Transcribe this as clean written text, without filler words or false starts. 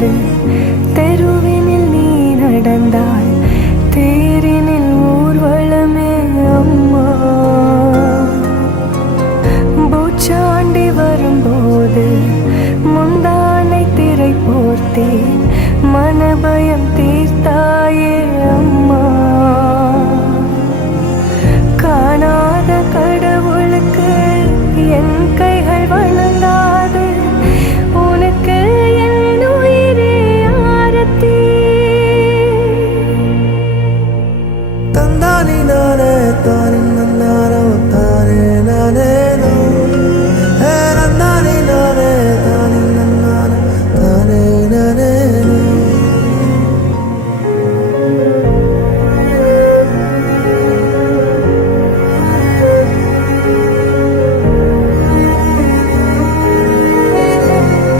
சுமந்து தெருவினில் நீ நடந்தாய், தேரினில் ஊர்வலமே அம்மா. பூச்சாண்டி வரும்போது முந்தானை திரை போர்த்தே மனபயம் தீர்த்தாயே